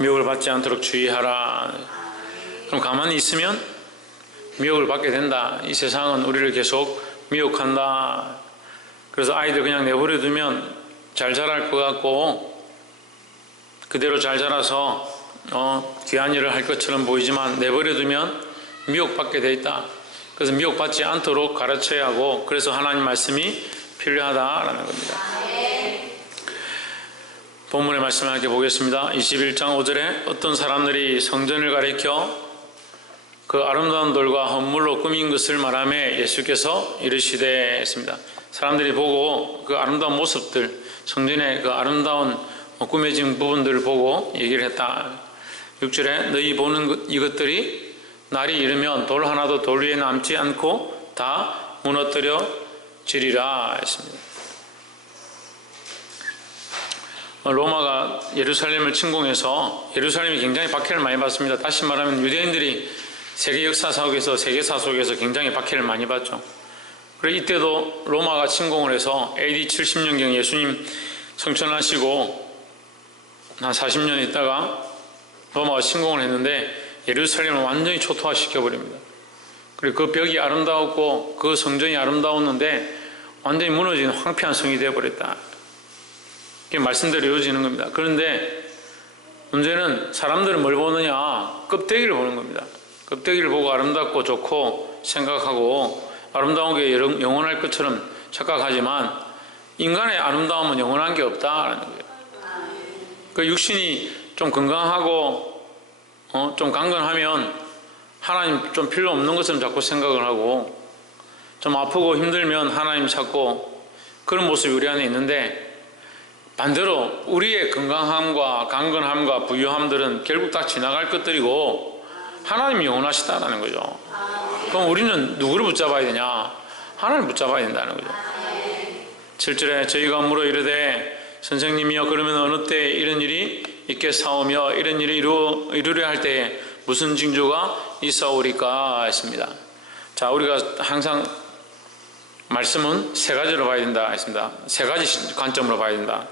미혹을 받지 않도록 주의하라. 그럼 가만히 있으면 미혹을 받게 된다. 이 세상은 우리를 계속 미혹한다. 그래서 아이들 그냥 내버려 두면 잘 자랄 것 같고 그대로 잘 자라서 귀한 일을 할 것처럼 보이지만 내버려 두면 미혹받게 돼 있다. 그래서 미혹받지 않도록 가르쳐야 하고, 그래서 하나님 말씀이 필요하다라는 겁니다. 본문의 말씀을 함께 보겠습니다. 21장 5절에 어떤 사람들이 성전을 가리켜 그 아름다운 돌과 헌물로 꾸민 것을 말하며 예수께서 이르시되 했습니다. 사람들이 보고 그 아름다운 모습들, 성전의 그 아름다운 꾸며진 부분들을 보고 얘기를 했다. 6절에 너희 보는 이것들이 날이 이르면 돌 하나도 돌 위에 남지 않고 다 무너뜨려지리라 했습니다. 로마가 예루살렘을 침공해서 예루살렘이 굉장히 박해를 많이 받습니다. 다시 말하면 유대인들이 세계 역사사 속에서, 세계사 속에서 굉장히 박해를 많이 받죠. 그리고 이때도 로마가 침공을 해서 AD 70년경 예수님 성천하시고 한 40년 있다가 로마가 침공을 했는데 예루살렘을 완전히 초토화시켜버립니다. 그리고 그 벽이 아름다웠고 그 성전이 아름다웠는데 완전히 무너진 황폐한 성이 되어버렸다. 이게 말씀대로 이루어지는 겁니다. 그런데 문제는 사람들은 뭘 보느냐? 껍데기를 보는 겁니다. 껍데기를 보고 아름답고 좋고 생각하고 아름다운 게 영원할 것처럼 착각하지만 인간의 아름다움은 영원한 게 없다라는 거예요. 그 육신이 좀 건강하고 좀 강건하면 하나님 좀 필요 없는 것처럼 자꾸 생각을 하고, 좀 아프고 힘들면 하나님 찾고, 그런 모습이 우리 안에 있는데, 반대로 우리의 건강함과 강건함과 부유함들은 결국 다 지나갈 것들이고 하나님이 영원하시다라는 거죠. 그럼 우리는 누구를 붙잡아야 되냐? 하나님을 붙잡아야 된다는 거죠. 7절에 저희가 물어 이르되 선생님이여 그러면 어느 때에 이런 일이 있겠사오며 이런 일이 이루려 할 때에 무슨 징조가 있사오리까 했습니다. 자, 우리가 항상 말씀은 세 가지로 봐야 된다 했습니다. 세 가지 관점으로 봐야 된다.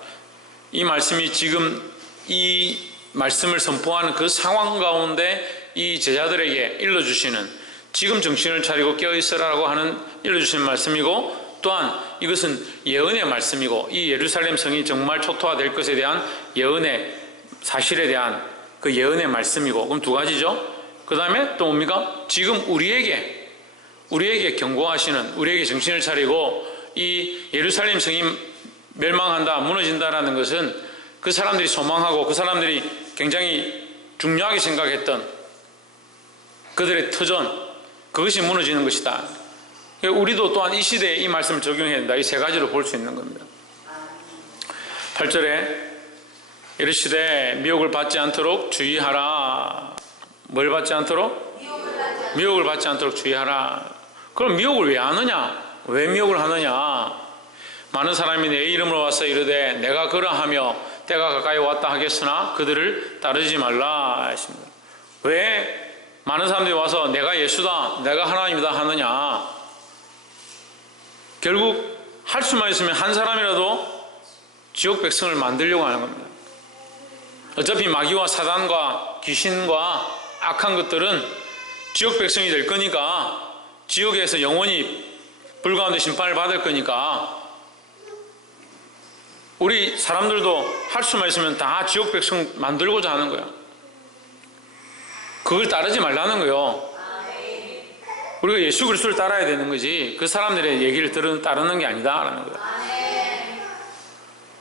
이 말씀이 지금 이 말씀을 선포하는 그 상황 가운데 이 제자들에게 일러주시는, 지금 정신을 차리고 깨어있으라고 하는 일러주시는 말씀이고, 또한 이것은 예언의 말씀이고, 이 예루살렘 성이 정말 초토화될 것에 대한 예언의 사실에 대한 그 예언의 말씀이고, 그럼 두 가지죠. 그 다음에 또 뭡니까? 지금 우리에게 경고하시는, 우리에게 정신을 차리고 이 예루살렘 성이 멸망한다, 무너진다라는 것은 그 사람들이 소망하고 그 사람들이 굉장히 중요하게 생각했던 그들의 터전, 그것이 무너지는 것이다. 우리도 또한 이 시대에 이 말씀을 적용해야 된다. 이 세 가지로 볼 수 있는 겁니다. 8절에 이르시되 미혹을 받지 않도록 주의하라. 뭘 받지 않도록? 미혹을 받지 않도록 주의하라. 그럼 미혹을 왜 하느냐? 왜 미혹을 하느냐? 많은 사람이 내 이름으로 와서 이르되 내가 그러하며 때가 가까이 왔다 하겠으나 그들을 따르지 말라 했습니다. 왜 많은 사람들이 와서 내가 예수다, 내가 하나님이다 하느냐? 결국 할 수만 있으면 한 사람이라도 지옥 백성을 만들려고 하는 겁니다. 어차피 마귀와 사단과 귀신과 악한 것들은 지옥 백성이 될 거니까, 지옥에서 영원히 불가운데 심판을 받을 거니까, 우리 사람들도 할 수만 있으면 다 지옥 백성 만들고자 하는 거야. 그걸 따르지 말라는 거예요. 우리가 예수 그리스도를 따라야 되는 거지 그 사람들의 얘기를 따르는 게 아니다라는 거예요.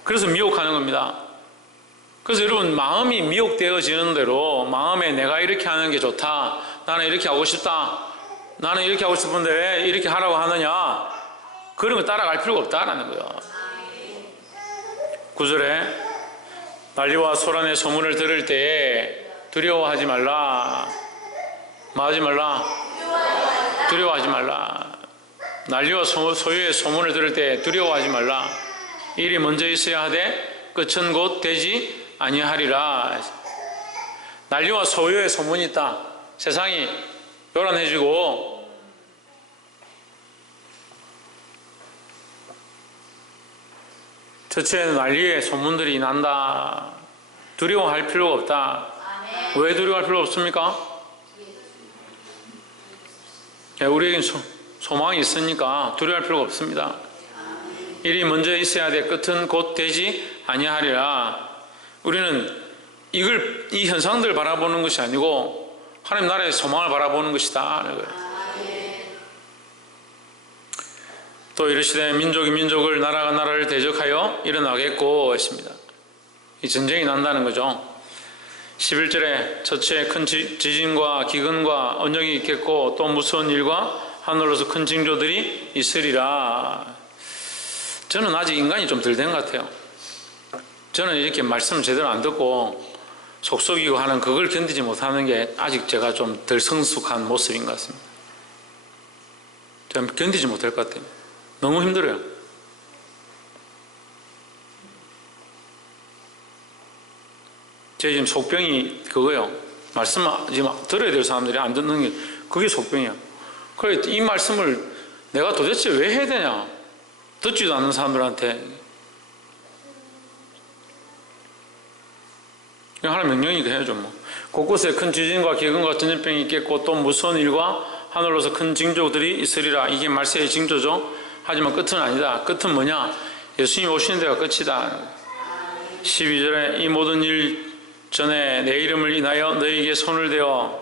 그래서 미혹하는 겁니다. 그래서 여러분, 마음이 미혹되어지는 대로, 마음에 내가 이렇게 하는 게 좋다, 나는 이렇게 하고 싶다, 나는 이렇게 하고 싶은데 왜 이렇게 하라고 하느냐, 그런 거 따라갈 필요가 없다라는 거예요. 9절에 난리와 소란의 소문을 들을 때에 두려워하지 말라. 뭐 하지 말라? 두려워하지 말라. 난리와 소유의 소문을 들을 때 두려워하지 말라. 일이 먼저 있어야 하되 끝은 곧 되지 아니하리라. 난리와 소유의 소문이 있다. 세상이 요란해지고 저처에 난리의 소문들이 난다. 두려워할 필요가 없다. 왜 두려워할 필요가 없습니까? 우리에겐 소망이 있으니까 두려워할 필요가 없습니다. 일이 먼저 있어야 돼 끝은 곧 되지 아니하리라. 우리는 이 현상들을 바라보는 것이 아니고 하나님 나라의 소망을 바라보는 것이다. 또 이르시되 민족이 민족을 나라가 나라를 대적하여 일어나겠고 했습니다. 이 전쟁이 난다는 거죠. 11절에 첫째 큰 지진과 기근과 언역이 있겠고 또 무서운 일과 하늘로서 큰 징조들이 있으리라. 저는 아직 인간이 좀 덜 된 것 같아요. 저는 이렇게 말씀을 제대로 안 듣고 속속이고 하는 그걸 견디지 못하는 게 아직 제가 좀 덜 성숙한 모습인 것 같습니다. 좀 견디지 못할 것 같아요. 너무 힘들어요. 제 지금 속병이 그거예요. 말씀 지금 들어야 될 사람들이 안 듣는 게 그게 속병이야. 그래 이 말씀을 내가 도대체 왜 해야 되냐? 듣지도 않는 사람들한테 하나님 명령이니까 해야죠. 뭐. 곳곳에 큰 지진과 기근과 전염병이 있겠고 또 무서운 일과 하늘로서 큰 징조들이 있으리라. 이게 말세의 징조죠. 하지만 끝은 아니다. 끝은 뭐냐? 예수님이 오시는 데가 끝이다. 12절에 이 모든 일 전에 내 이름을 인하여 너희에게 손을 대어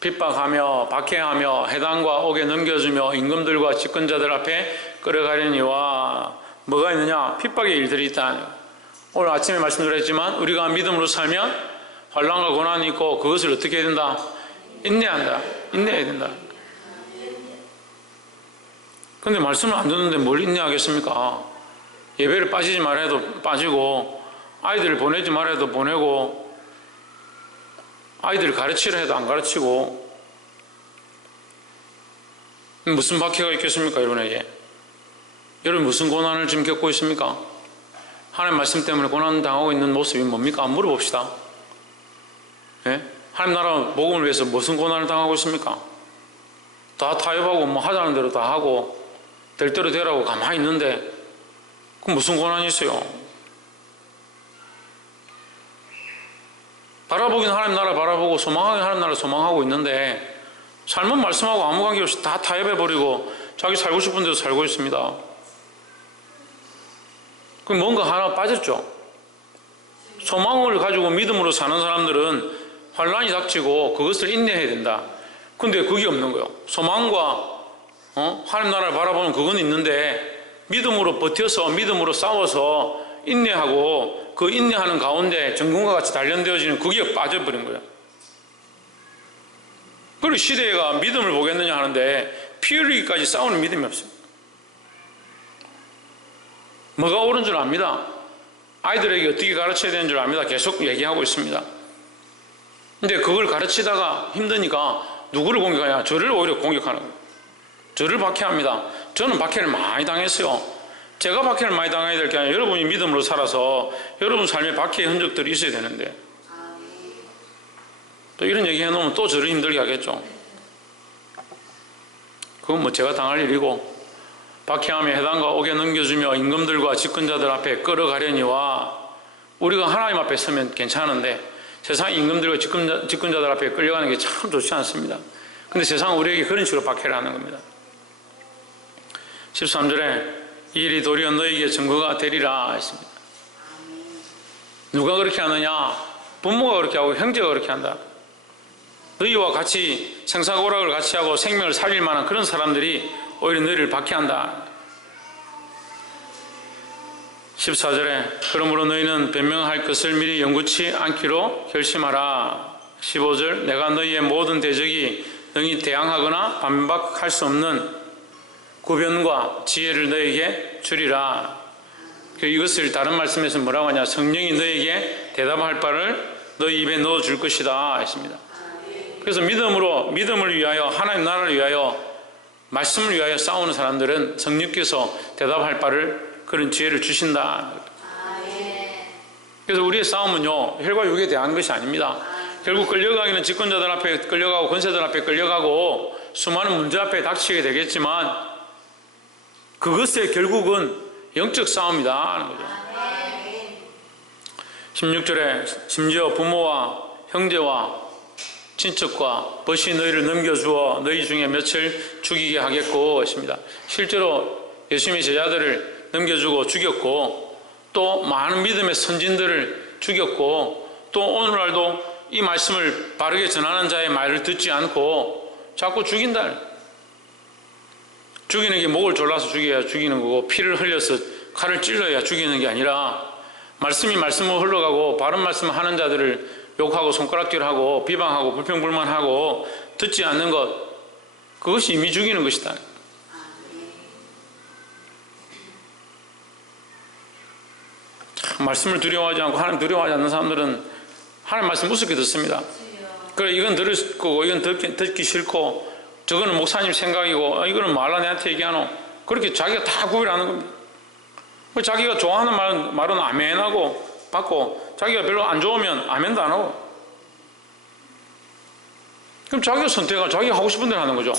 핍박하며 박해하며 해당과 옥에 넘겨주며 임금들과 집권자들 앞에 끌어가려니와 뭐가 있느냐? 핍박의 일들이 있다. 오늘 아침에 말씀드렸지만 우리가 믿음으로 살면 환난과 고난이 있고 그것을 어떻게 해야 된다? 인내한다. 인내해야 된다. 근데 말씀을 안 듣는데 뭘 인내하겠습니까? 예배를 빠지지 말아 해도 빠지고 아이들을 보내지 말아 해도 보내고 아이들을 가르치려 해도 안 가르치고 무슨 박해가 있겠습니까? 여러분에게 여러분 무슨 고난을 지금 겪고 있습니까? 하나님 말씀 때문에 고난 당하고 있는 모습이 뭡니까? 한번 물어봅시다. 예? 하나님 나라 복음을 위해서 무슨 고난을 당하고 있습니까? 다 타협하고 뭐 하자는 대로 다 하고 될 대로 되라고 가만히 있는데 그럼 무슨 고난이 있어요? 바라보긴 하나님 나라 바라보고 소망하긴 하나님 나라 소망하고 있는데 삶은 말씀하고 아무 관계없이 다 타협해버리고 자기 살고 싶은 대로 살고 있습니다. 그럼 뭔가 하나 빠졌죠. 소망을 가지고 믿음으로 사는 사람들은 환난이 닥치고 그것을 인내해야 된다. 근데 그게 없는 거예요. 소망과 하나님 나라를 바라보는 그건 있는데 믿음으로 버텨서 믿음으로 싸워서 인내하고 그 인내하는 가운데 정금과 같이 단련되어지는 그게 빠져버린 거예요. 그리고 시대가 믿음을 보겠느냐 하는데 피 흘리기까지 싸우는 믿음이 없습니다. 뭐가 옳은 줄 압니다. 아이들에게 어떻게 가르쳐야 되는 줄 압니다. 계속 얘기하고 있습니다. 근데 그걸 가르치다가 힘드니까 누구를 공격하냐? 저를 오히려 공격하는 거예요. 저를 박해합니다. 저는 박해를 많이 당했어요. 제가 박해를 많이 당해야 될 게 아니라 여러분이 믿음으로 살아서 여러분 삶에 박해의 흔적들이 있어야 되는데 또 이런 얘기 해놓으면 또 저를 힘들게 하겠죠. 그건 뭐 제가 당할 일이고 박해하며 해당과 옥에 넘겨주며 임금들과 집권자들 앞에 끌어가려니와 우리가 하나님 앞에 서면 괜찮은데 세상 임금들과 집권자들 앞에 끌려가는 게 참 좋지 않습니다. 근데 세상은 우리에게 그런 식으로 박해를 하는 겁니다. 13절에 이 일이 도리어 너희에게 증거가 되리라 했습니다. 누가 그렇게 하느냐? 부모가 그렇게 하고 형제가 그렇게 한다. 너희와 같이 생사고락을 같이 하고 생명을 살릴 만한 그런 사람들이 오히려 너희를 박해한다. 14절에 그러므로 너희는 변명할 것을 미리 영구치 않기로 결심하라. 15절 내가 너희의 모든 대적이 능히 대항하거나 반박할 수 없는 구변과 지혜를 너희에게 주리라. 이것을 다른 말씀에서 뭐라고 하냐? 성령이 너희에게 대답할 바를 너희 입에 넣어줄 것이다 했습니다. 그래서 믿음을 위하여 하나님 나라를 위하여 말씀을 위하여 싸우는 사람들은 성령께서 대답할 바를 그런 지혜를 주신다. 그래서 우리의 싸움은요 혈과 육에 대한 것이 아닙니다. 결국 끌려가기는 집권자들 앞에 끌려가고 권세들 앞에 끌려가고 수많은 문제 앞에 닥치게 되겠지만 그것의 결국은 영적 싸움이다 하는 거죠. 16절에 심지어 부모와 형제와 친척과 벗이 너희를 넘겨주어 너희 중에 며칠 죽이게 하겠고 했습니다. 실제로 예수님의 제자들을 넘겨주고 죽였고 또 많은 믿음의 선진들을 죽였고 또 오늘날도 이 말씀을 바르게 전하는 자의 말을 듣지 않고 자꾸 죽인다. 죽이는 게 목을 졸라서 죽여야 죽이는 거고 피를 흘려서 칼을 찔러야 죽이는 게 아니라 말씀이 말씀으로 흘러가고 바른 말씀 하는 자들을 욕하고 손가락질하고 비방하고 불평불만하고 듣지 않는 것, 그것이 이미 죽이는 것이다. 말씀을 두려워하지 않고 하나님 두려워하지 않는 사람들은 하나님 말씀 무섭게 듣습니다. 그래 이건 들을 거고 이건 듣기 싫고 저거는 목사님 생각이고 이거는 말라 내한테 얘기하노, 그렇게 자기가 다 구별하는 겁니다. 자기가 좋아하는 말은 아멘하고 받고 자기가 별로 안 좋으면 아멘도 안 하고, 그럼 자기가 선택을 자기가 하고 싶은 대로 하는 거죠.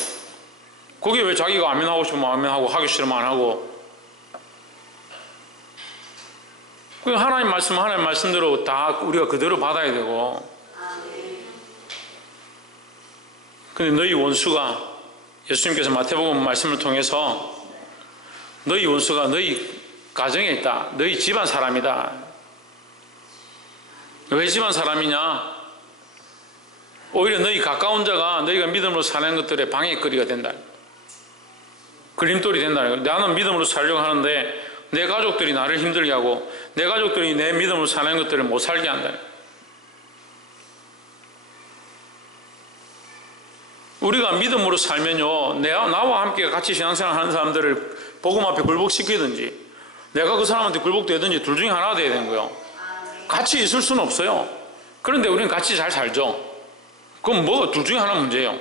그게 왜 자기가 아멘하고 싶으면 아멘하고 하기 싫으면 안 하고. 하나님 말씀은 하나님 말씀대로 다 우리가 그대로 받아야 되고. 근데 너희 원수가, 예수님께서 마태복음 말씀을 통해서 너희 원수가 너희 가정에 있다, 너희 집안 사람이다. 왜 집안 사람이냐? 오히려 너희 가까운 자가 너희가 믿음으로 사는 것들의 방해거리가 된다, 걸림돌이 된다는 거예요. 나는 믿음으로 살려고 하는데 내 가족들이 나를 힘들게 하고 내 가족들이 내 믿음으로 사는 것들을 못 살게 한다. 우리가 믿음으로 살면요, 나와 함께 같이 신앙생활 하는 사람들을 복음 앞에 굴복시키든지 내가 그 사람한테 굴복되든지 둘 중에 하나가 돼야 되는 거예요. 같이 있을 수는 없어요. 그런데 우리는 같이 잘 살죠. 그럼 뭐가 둘 중에 하나 문제예요.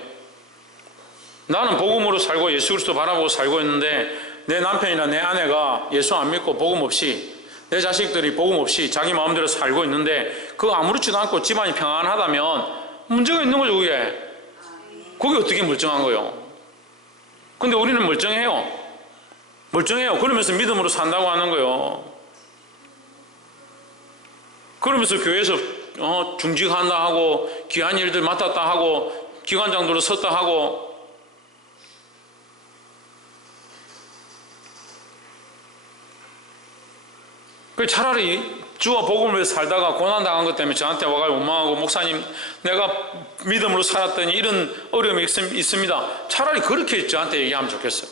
나는 복음으로 살고 예수 그리스도 바라보고 살고 있는데 내 남편이나 내 아내가 예수 안 믿고 복음 없이, 내 자식들이 복음 없이 자기 마음대로 살고 있는데 그거 아무렇지도 않고 집안이 평안하다면 문제가 있는 거죠. 그게 어떻게 멀쩡한 거예요? 근데 우리는 멀쩡해요. 그러면서 믿음으로 산다고 하는 거예요. 그러면서 교회에서 중직한다 하고 귀한 일들 맡았다 하고 기관장들로 섰다 하고, 차라리 주와 복음을 위해서 살다가 고난당한 것 때문에 저한테 와가지고 원망하고 목사님 내가 믿음으로 살았더니 이런 어려움이 있습니다. 차라리 그렇게 저한테 얘기하면 좋겠어요.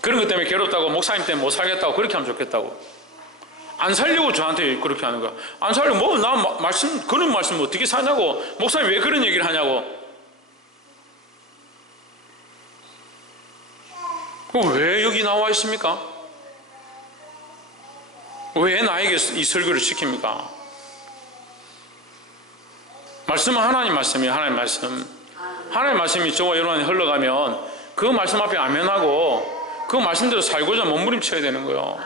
그런 것 때문에 괴롭다고 목사님 때문에 못 살겠다고 그렇게 하면 좋겠다고. 안 살려고 저한테 그렇게 하는 거야. 안 살려고 나 그런 말씀 어떻게 사냐고, 목사님 왜 그런 얘기를 하냐고. 왜 여기 나와 있습니까? 왜 나에게 이 설교를 시킵니까? 말씀은 하나님 말씀이에요. 하나님 말씀. 하나님 말씀이 저와 여러분 안에 흘러가면 그 말씀 앞에 아멘하고 그 말씀대로 살고자 몸부림쳐야 되는 거예요.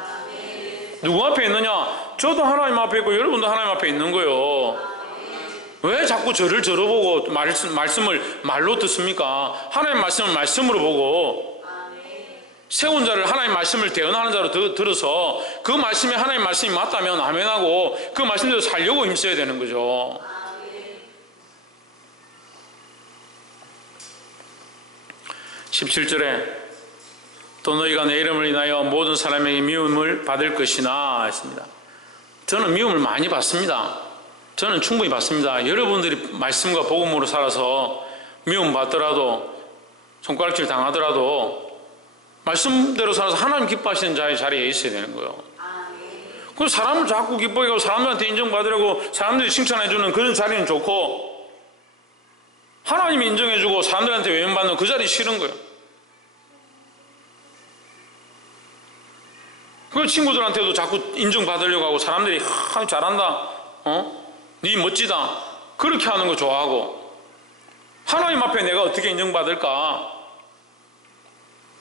누구 앞에 있느냐? 저도 하나님 앞에 있고 여러분도 하나님 앞에 있는 거예요. 왜 자꾸 저를 보고 말씀을 말로 듣습니까? 하나님 말씀을 말씀으로 보고 세운 자를 하나님 말씀을 대언하는 자로 들어서 그 말씀이 하나님 말씀이 맞다면 아멘하고 그 말씀대로 살려고 힘써야 되는 거죠. 17절에 또 너희가 내 이름을 인하여 모든 사람에게 미움을 받을 것이나 했습니다. 저는 미움을 많이 받습니다. 저는 충분히 받습니다. 여러분들이 말씀과 복음으로 살아서 미움 받더라도 손가락질 당하더라도 말씀대로 살아서 하나님 기뻐하시는 자의 자리에 있어야 되는 거예요. 그 사람을 자꾸 기쁘게 하고 사람들한테 인정받으려고 사람들이 칭찬해주는 그런 자리는 좋고 하나님이 인정해주고 사람들한테 외면받는 그 자리 싫은 거예요. 그 친구들한테도 자꾸 인정받으려고 하고 사람들이 잘한다, 네 멋지다 그렇게 하는 거 좋아하고 하나님 앞에 내가 어떻게 인정받을까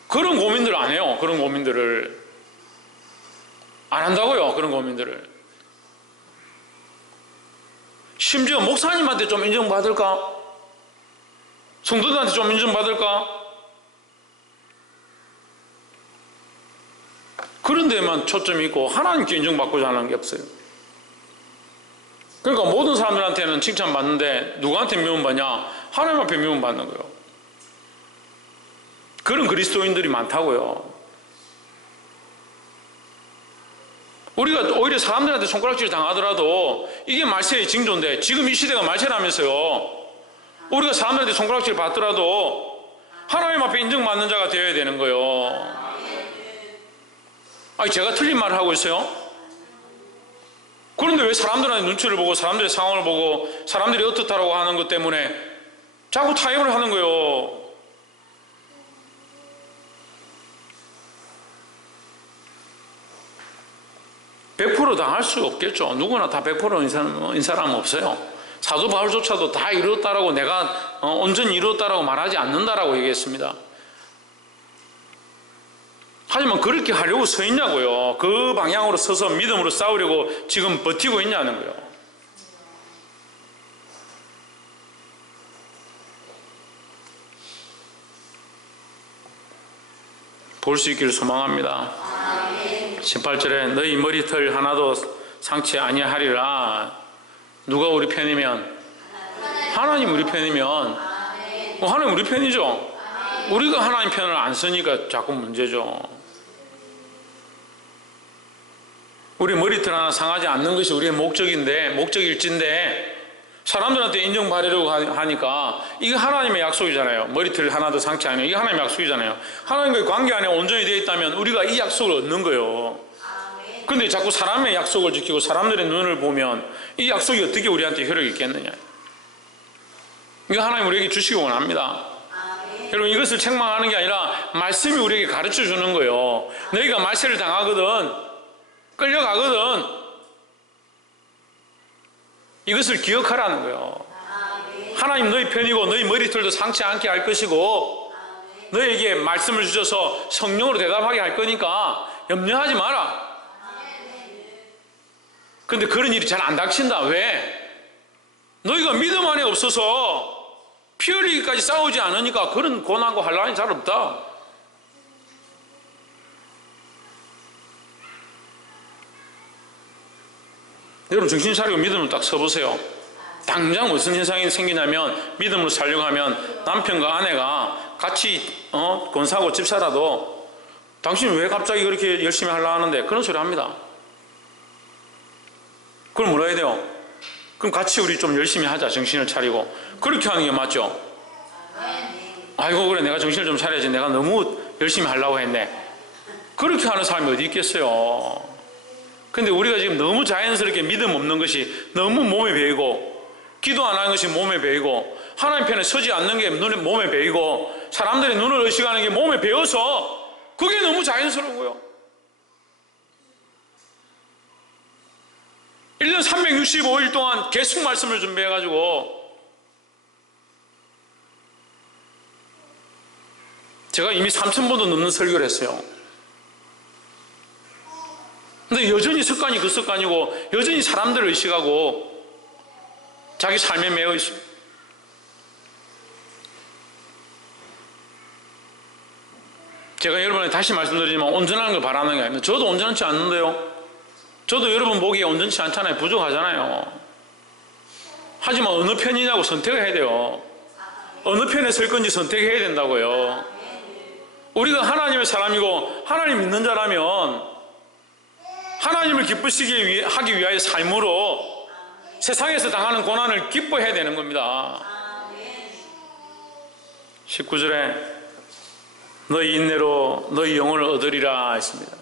그런 고민들 안 해요. 그런 고민들을 안 한다고요. 그런 고민들을. 심지어 목사님한테 좀 인정받을까? 성도들한테 좀 인정받을까? 그런 데만 초점이 있고 하나님께 인정받고자 하는 게 없어요. 그러니까 모든 사람들한테는 칭찬받는데 누구한테 미움받냐? 하나님 앞에 미움받는 거예요. 그런 그리스도인들이 많다고요. 우리가 오히려 사람들한테 손가락질 당하더라도 이게 말세의 징조인데, 지금 이 시대가 말세라면서요. 우리가 사람들한테 손가락질 받더라도 하나님 앞에 인정받는 자가 되어야 되는 거예요. 아니, 제가 틀린 말을 하고 있어요? 그런데 왜 사람들한테 눈치를 보고 사람들의 상황을 보고 사람들이 어떻다라고 하는 것 때문에 자꾸 타협을 하는 거예요. 100% 다 할 수 없겠죠. 누구나 다 100%인 사람은 없어요. 사도 바울조차도 다 이루었다라고, 내가 온전히 이루었다라고 말하지 않는다라고 얘기했습니다. 하지만 그렇게 하려고 서 있냐고요. 그 방향으로 서서 믿음으로 싸우려고 지금 버티고 있냐는 거예요. 볼 수 있기를 소망합니다. 18절에 너희 머리털 하나도 상치 아니하리라. 누가 우리 편이면? 하나님 우리 편이면. 하나님 우리 편이죠. 우리가 하나님 편을 안 쓰니까 자꾸 문제죠. 우리 머리털 하나 상하지 않는 것이 우리의 목적일진데 사람들한테 인정받으려고 하니까 이게 하나님의 약속이잖아요. 머리털 하나도 상치 않으면 이게 하나님의 약속이잖아요. 하나님과의 관계 안에 온전히 되어 있다면 우리가 이 약속을 얻는 거예요. 그런데 자꾸 사람의 약속을 지키고 사람들의 눈을 보면 이 약속이 어떻게 우리한테 효력이 있겠느냐. 이거 하나님 우리에게 주시기 원합니다. 여러분, 이것을 책망하는 게 아니라 말씀이 우리에게 가르쳐 주는 거예요. 너희가 말세를 당하거든, 끌려가거든, 이것을 기억하라는 거예요. 하나님 너희 편이고 너희 머리털도 상치 않게 할 것이고 너희에게 말씀을 주셔서 성령으로 대답하게 할 거니까 염려하지 마라. 근데 그런 일이 잘 안 닥친다. 왜? 너희가 믿음 안에 없어서 피 흘리기까지 싸우지 않으니까 그런 고난과 환난이 잘 없다. 여러분, 정신 차리고 믿음을 딱 서보세요. 당장 무슨 현상이 생기냐면, 믿음으로 살려고 하면 남편과 아내가 같이 돈 사고 집 사라도 당신 왜 갑자기 그렇게 열심히 하려고 하는데, 그런 소리 합니다. 그럼 뭐라 해야 돼요? 그럼 같이 우리 좀 열심히 하자. 정신을 차리고. 그렇게 하는 게 맞죠? 아이고, 그래, 내가 정신을 좀 차려야지, 내가 너무 열심히 하려고 했네. 그렇게 하는 사람이 어디 있겠어요? 근데 우리가 지금 너무 자연스럽게 믿음 없는 것이 너무 몸에 배이고, 기도 안 하는 것이 몸에 배이고, 하나님 편에 서지 않는 게 몸에 배이고, 사람들의 눈을 의식하는 게 몸에 배어서 그게 너무 자연스러운 거예요. 1년 365일 동안 계속 말씀을 준비해가지고 제가 이미 3,000번도 넘는 설교를 했어요. 근데 여전히 습관이 그 습관이고 여전히 사람들을 의식하고 자기 삶에 매여 있습니다. 제가 여러분에게 다시 말씀드리지만 온전한 걸 바라는 게 아닙니다. 저도 온전치 않는데요. 저도 여러분 보기에 온전치 않잖아요. 부족하잖아요. 하지만 어느 편이냐고 선택을 해야 돼요. 어느 편에 설 건지 선택해야 된다고요. 우리가 하나님의 사람이고 하나님 믿는 자라면 하나님을 기쁘시게 하기 위하여 삶으로 세상에서 당하는 고난을 기뻐해야 되는 겁니다. 19절에 너희 인내로 너희 영혼을 얻으리라 했습니다.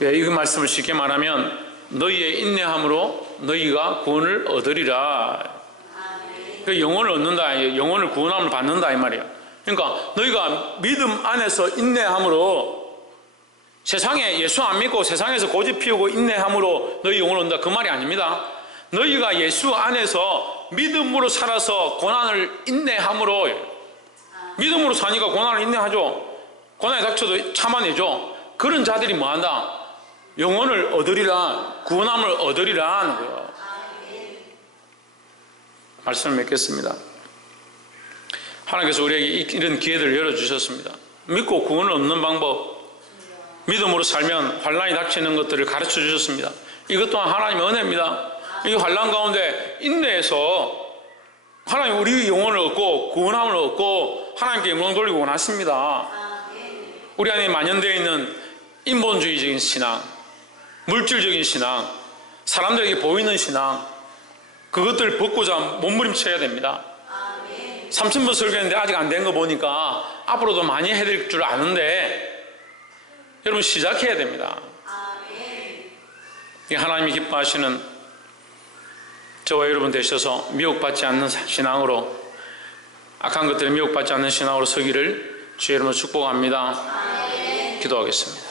이 말씀을 쉽게 말하면 너희의 인내함으로 너희가 구원을 얻으리라. 그 영혼을 얻는다, 영혼을 구원함을 받는다 이 말이에요. 그러니까 너희가 믿음 안에서 인내함으로, 세상에 예수 안 믿고 세상에서 고집 피우고 인내함으로 너희 영혼을 얻는다, 그 말이 아닙니다. 너희가 예수 안에서 믿음으로 살아서 고난을 인내함으로, 믿음으로 사니까 고난을 인내하죠. 고난이 닥쳐도 참아내죠. 그런 자들이 뭐한다? 영혼을 얻으리라, 구원함을 얻으리라 하는 거예요. 말씀을 맺겠습니다. 하나님께서 우리에게 이런 기회들을 열어주셨습니다. 믿고 구원을 얻는 방법, 믿음으로 살면 환난이 닥치는 것들을 가르쳐 주셨습니다. 이것 또한 하나님의 은혜입니다. 이 환난 가운데 인내해서 하나님 우리 영혼을 얻고 구원함을 얻고 하나님께 영광 돌리고 원하십니다. 우리 안에 만연되어 있는 인본주의적인 신앙, 물질적인 신앙, 사람들에게 보이는 신앙, 그것들을 벗고자 몸부림쳐야 됩니다. 3,000번 설교했는데 아직 안 된 거 보니까 앞으로도 많이 해드릴 줄 아는데 여러분 시작해야 됩니다. 하나님이 기뻐하시는 저와 여러분 되셔서 미혹받지 않는 신앙으로, 악한 것들을 미혹받지 않는 신앙으로 서기를 주의 이름으로 축복합니다. 기도하겠습니다.